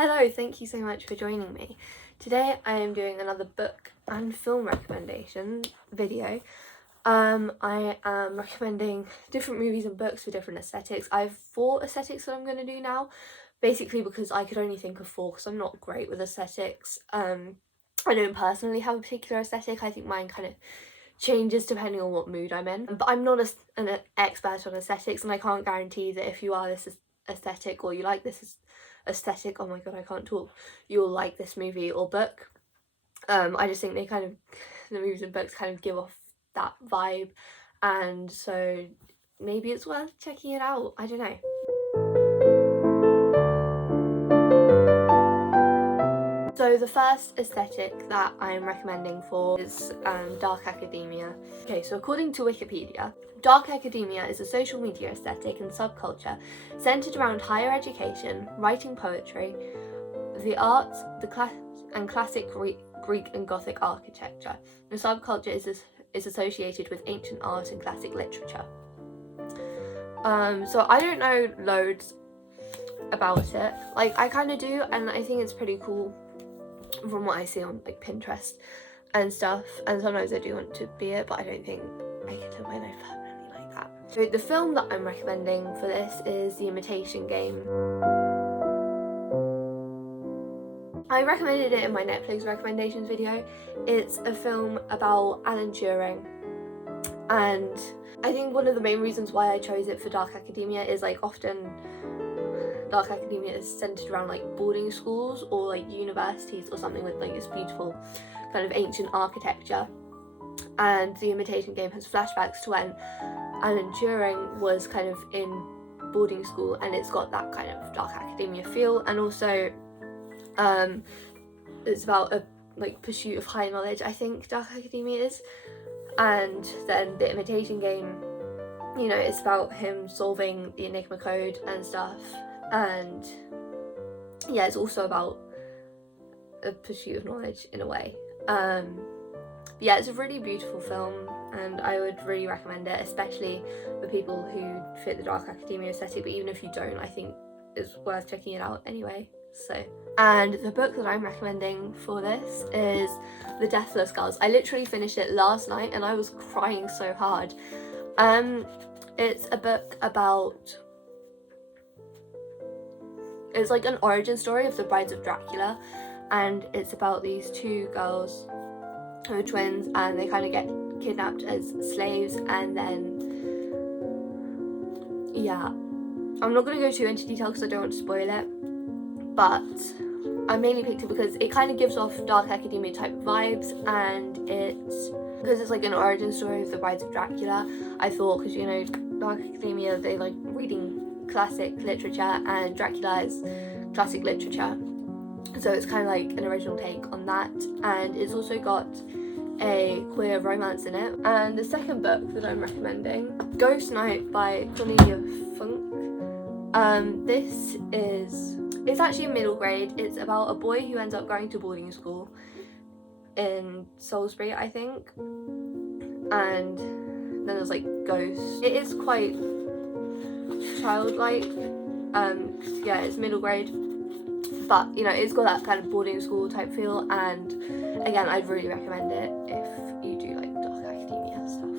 Hello, thank you so much for joining me. Today I am doing another book and film recommendation video. I am recommending different movies and books for different aesthetics. I have 4 aesthetics that I'm going to do now, basically because I could only think of 4 because I'm not great with aesthetics. I don't personally have a particular aesthetic. I think mine kind of changes depending on what mood I'm in. But I'm not an expert on aesthetics, and I can't guarantee that if you are this aesthetic or you like this aesthetic, oh my god, I can't talk, you'll like this movie or book. I just think the movies and books kind of give off that vibe, and so maybe it's worth checking it out. I don't know. So the first aesthetic that I'm recommending for is dark academia. Okay, so according to Wikipedia, dark academia is a social media aesthetic and subculture centered around higher education, writing poetry, the arts, and classic Greek and Gothic architecture. The subculture is associated with ancient art and classic literature. So I don't know loads about it. Like, I kind of do, and I think it's pretty cool from what I see on like Pinterest and stuff, and sometimes I do want to be it, but I don't think I can live my life permanently like that. So the film that I'm recommending for this is The Imitation Game. I recommended it in my Netflix recommendations video. It's a film about Alan Turing, and I think one of the main reasons why I chose it for dark academia is like often dark academia is centered around like boarding schools or like universities or something with like this beautiful kind of ancient architecture, and The Imitation Game has flashbacks to when Alan Turing was kind of in boarding school, and it's got that kind of dark academia feel, and also it's about a like pursuit of high knowledge, I think dark academia is. And then The Imitation Game, you know, it's about him solving the Enigma code and stuff. And yeah, it's also about a pursuit of knowledge in a way. Yeah, it's a really beautiful film, and I would really recommend it, especially for people who fit the dark academia aesthetic, but even if you don't, I think it's worth checking it out anyway. So, and the book that I'm recommending for this is The Deathless Girls. I literally finished it last night and I was crying so hard. It's a book about, it's like an origin story of the Brides of Dracula, and it's about these 2 girls who are twins, and they kind of get kidnapped as slaves, and then yeah, I'm not going to go too into detail because I don't want to spoil it, but I mainly picked it because it kind of gives off dark academia type vibes, and because it's like an origin story of the Brides of Dracula, I thought, because you know dark academia, they like reading classic literature, and Dracula is classic literature, so it's kind of like an original take on that, and it's also got a queer romance in it. And the second book that I'm recommending, Ghost Night by Cornelia Funk. It's actually a middle grade. It's about a boy who ends up going to boarding school in Salisbury, I think, and then there's like ghosts. It is quite childlike. Yeah, it's middle grade, but you know, it's got that kind of boarding school type feel, and again, I'd really recommend it if you do like dark academia stuff.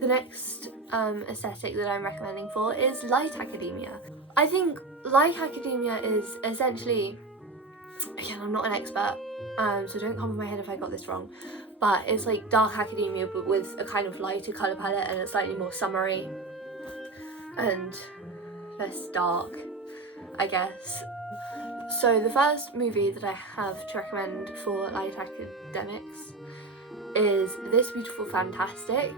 The next aesthetic that I'm recommending for is light academia. I think light academia is essentially, again, I'm not an expert, so don't come from my head if I got this wrong, but it's like dark academia but with a kind of lighter colour palette, and it's slightly more summery and less dark, I guess. So the first movie that I have to recommend for light academics is This Beautiful Fantastic.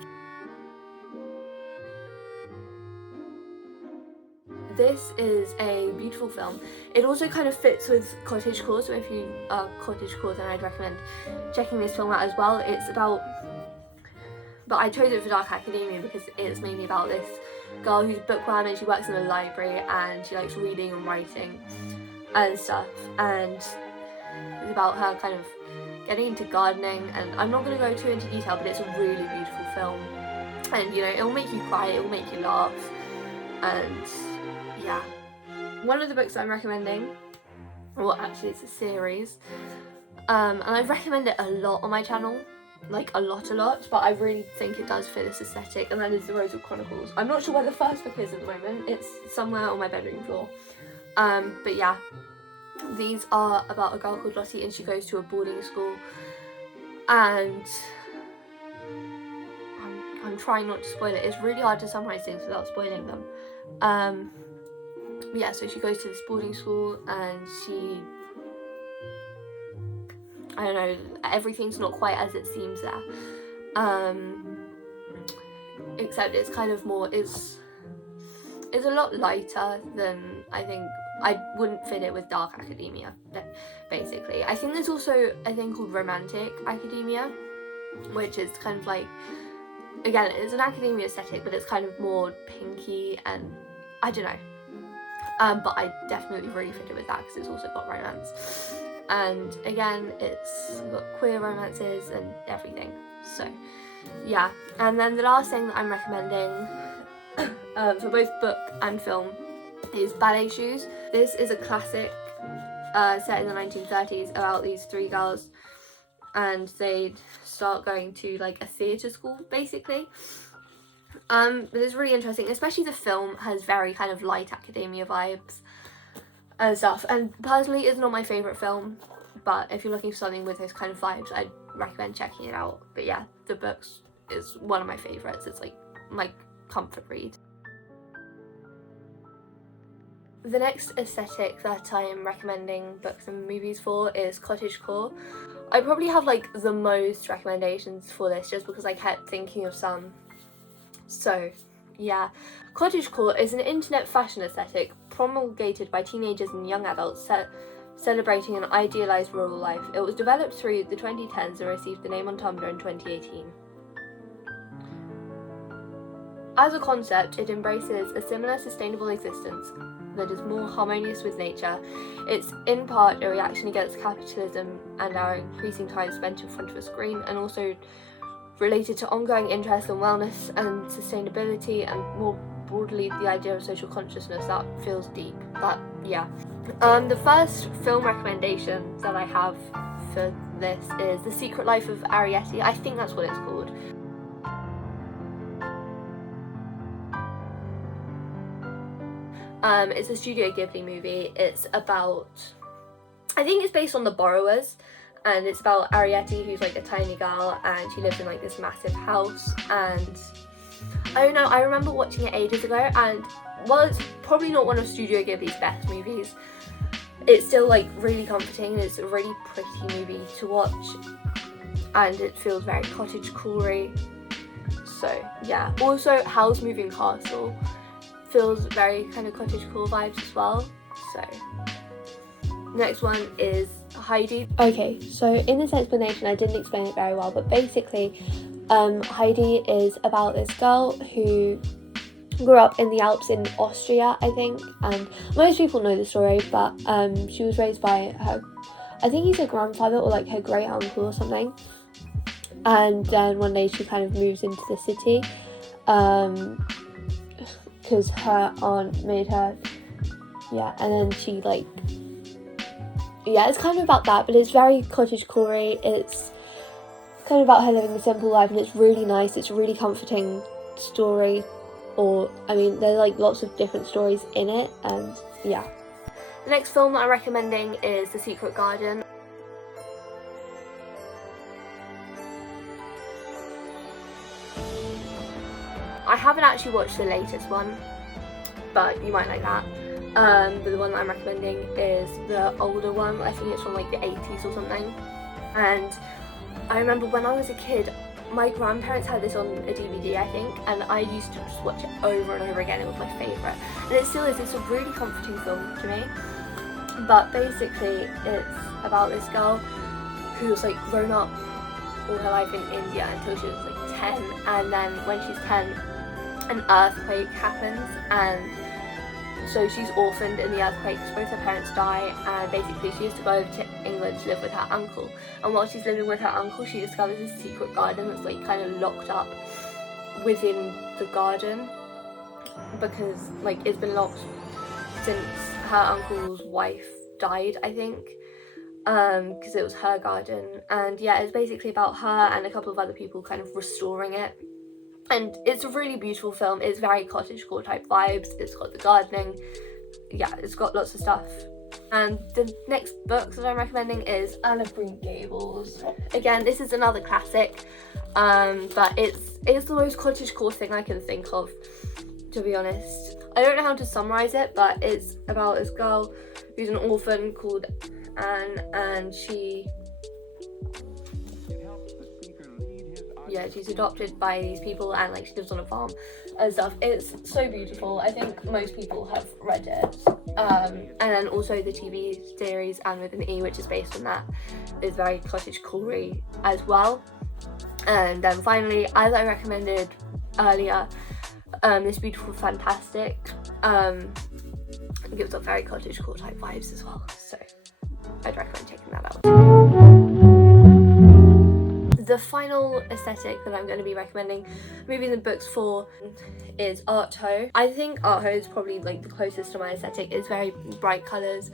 This is a beautiful film. It also kind of fits with Cottagecore, so if you are Cottagecore, then I'd recommend checking this film out as well. It's about, but I chose it for dark academia because it's mainly about this girl who's bookworm, and she works in a library, and she likes reading and writing and stuff, and it's about her kind of getting into gardening, and I'm not going to go too into detail, but it's a really beautiful film, and you know, it will make you cry, it will make you laugh, and yeah, one of the books I'm recommending, well actually it's a series, and I've recommended it a lot on my channel, like a lot, but I really think it does fit this aesthetic, and that is The Rosewood Chronicles. I'm not sure where the first book is at the moment, it's somewhere on my bedroom floor, but yeah, these are about a girl called Lottie, and she goes to a boarding school, and I'm trying not to spoil it. It's really hard to summarise things without spoiling them. Yeah, so she goes to this boarding school, and I don't know, everything's not quite as it seems there. Except it's kind of more, it's a lot lighter than, I think, I wouldn't fit it with dark academia, basically. I think there's also a thing called romantic academia, which is kind of like, again, it's an academia aesthetic, but it's kind of more pinky, and I don't know. But I definitely really fit it with that because it's also got romance. And again, it's got queer romances and everything. So yeah, and then the last thing that I'm recommending for both book and film is Ballet Shoes. This is a classic set in the 1930s about these three girls, and they'd start going to like a theatre school basically. But it's really interesting, especially the film has very kind of light academia vibes and stuff, and personally it's not my favourite film, but if you're looking for something with those kind of vibes, I'd recommend checking it out. But yeah, the books is one of my favourites. It's like my comfort read. The next aesthetic that I am recommending books and movies for is Cottagecore. I probably have like the most recommendations for this just because I kept thinking of some. So yeah, Cottagecore is an internet fashion aesthetic promulgated by teenagers and young adults celebrating an idealised rural life. It was developed through the 2010s and received the name on Tumblr in 2018. As a concept, it embraces a similar sustainable existence that is more harmonious with nature. It's in part a reaction against capitalism and our increasing time spent in front of a screen, and also related to ongoing interest in wellness and sustainability, and more broadly the idea of social consciousness that feels deep. But yeah, the first film recommendation that I have for this is The Secret Life of Arrietty. I think that's what it's called. It's a Studio Ghibli movie. It's about, I think it's based on The Borrowers, and it's about Arrietty, who's like a tiny girl, and she lives in like this massive house. And I don't know, I remember watching it ages ago, and while it's probably not one of Studio Ghibli's best movies, it's still like really comforting. It's a really pretty movie to watch, and it feels very cottagecore-y. So yeah, also Howl's Moving Castle feels very kind of cottagecore vibes as well. So next one is Heidi. Okay, so in this explanation I didn't explain it very well, but basically Heidi is about this girl who grew up in the Alps in Austria, I think, and most people know the story, but she was raised by her, I think he's her grandfather or like her great uncle or something, and then one day she kind of moves into the city because her aunt made her, yeah, and then she like, yeah, it's kind of about that, but it's very cottagecore-y. It's kind of about her living a simple life, and it's really nice. It's a really comforting story, or I mean, there's like lots of different stories in it, and yeah. The next film that I'm recommending is The Secret Garden. I haven't actually watched the latest one, but you might like that. But the one that I'm recommending is the older one. I think it's from like the 80s or something. And I remember when I was a kid, my grandparents had this on a DVD, I think, and I used to just watch it over and over again. It was my favourite, and it still is. It's a really comforting film to me. But basically it's about this girl who's like grown up all her life in India until she was like 10, and then when she's 10 an earthquake happens, and so she's orphaned in the earthquake because both her parents die, and basically she has to go over to England to live with her uncle. And while she's living with her uncle, she discovers this secret garden that's like kind of locked up within the garden, because like it's been locked since her uncle's wife died, I think, because it was her garden. And yeah, it's basically about her and a couple of other people kind of restoring it. And it's a really beautiful film. It's very cottagecore type vibes. It's got the gardening. Yeah, it's got lots of stuff. And the next book that I'm recommending is Anne of Green Gables. Again, this is another classic, but it's the most cottagecore thing I can think of, to be honest. I don't know how to summarize it, but it's about this girl who's an orphan called Anne, and she's adopted by these people, and like she lives on a farm and stuff. It's so beautiful. I think most people have read it. And then also the TV series Anne with an E, which is based on that, is very cottagecore as well. And then finally, as I recommended earlier, this beautiful fantastic gives up very cottagecore type vibes as well, so I'd recommend checking that out. The final aesthetic that I'm going to be recommending movies and books for is Art Ho. I think Art Ho is probably like the closest to my aesthetic. It's very bright colours,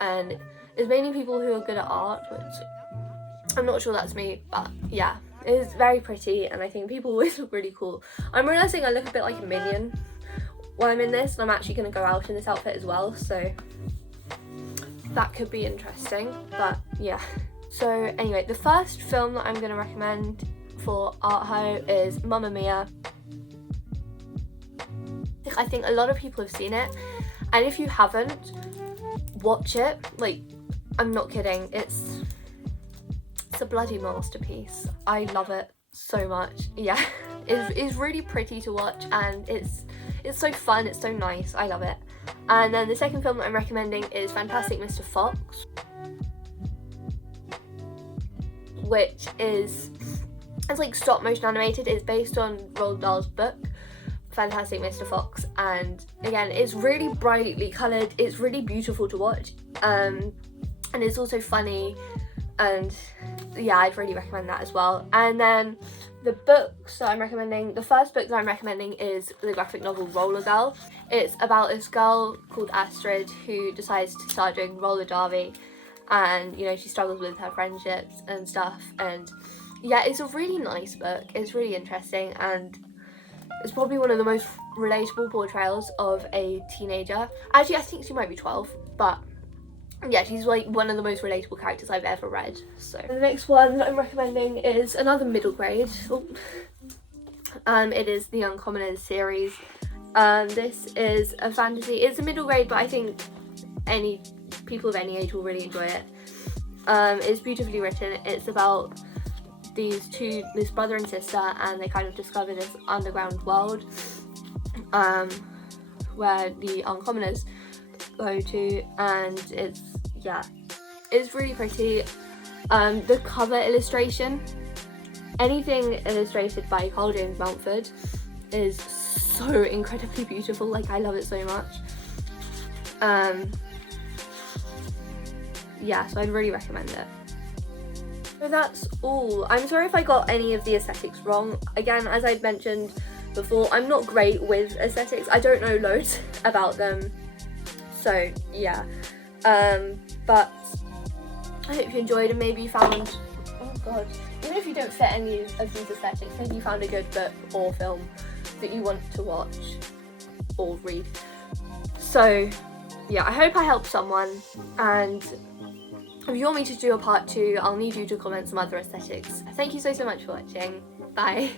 and it's mainly people who are good at art, which I'm not sure that's me, but yeah, it's very pretty, and I think people always look really cool. I'm realising I look a bit like a minion while I'm in this, and I'm actually going to go out in this outfit as well, so that could be interesting, but yeah. So anyway, the first film that I'm going to recommend for Art Ho is Mamma Mia. I think a lot of people have seen it, and if you haven't, watch it. Like, I'm not kidding, it's a bloody masterpiece. I love it so much. Yeah, it's really pretty to watch, and it's so fun, it's so nice. I love it. And then the second film that I'm recommending is Fantastic Mr. Fox, which it's like stop motion animated. It's based on Roald Dahl's book Fantastic Mr. Fox, and again, it's really brightly coloured. It's really beautiful to watch, and it's also funny, and yeah, I'd really recommend that as well. And then the books that I'm recommending, the first book that I'm recommending is the graphic novel Roller Girl. It's about this girl called Astrid who decides to start doing roller derby, and you know, she struggles with her friendships and stuff, and yeah, it's a really nice book. It's really interesting, and it's probably one of the most relatable portrayals of a teenager. Actually, I think she might be 12, but yeah, she's like one of the most relatable characters I've ever read. So the next one that I'm recommending is another middle grade. It is the Uncommoners series. This is a fantasy. It's a middle grade, but I think any people of any age will really enjoy it. It's beautifully written. It's about this brother and sister, and they kind of discover this underground world where the Uncommoners go to, and it's really pretty. The cover illustration, anything illustrated by Carl James Mountford, is so incredibly beautiful. Like, I love it so much. Yeah, so I'd really recommend it. So that's all. I'm sorry if I got any of the aesthetics wrong. Again, as I'd mentioned before, I'm not great with aesthetics. I don't know loads about them. So yeah, but I hope you enjoyed, and maybe you found, oh god, even if you don't fit any of these aesthetics, maybe you found a good book or film that you want to watch or read. So yeah, I hope I helped someone, and if you want me to do a part 2, I'll need you to comment some other aesthetics. Thank you so much for watching. Bye.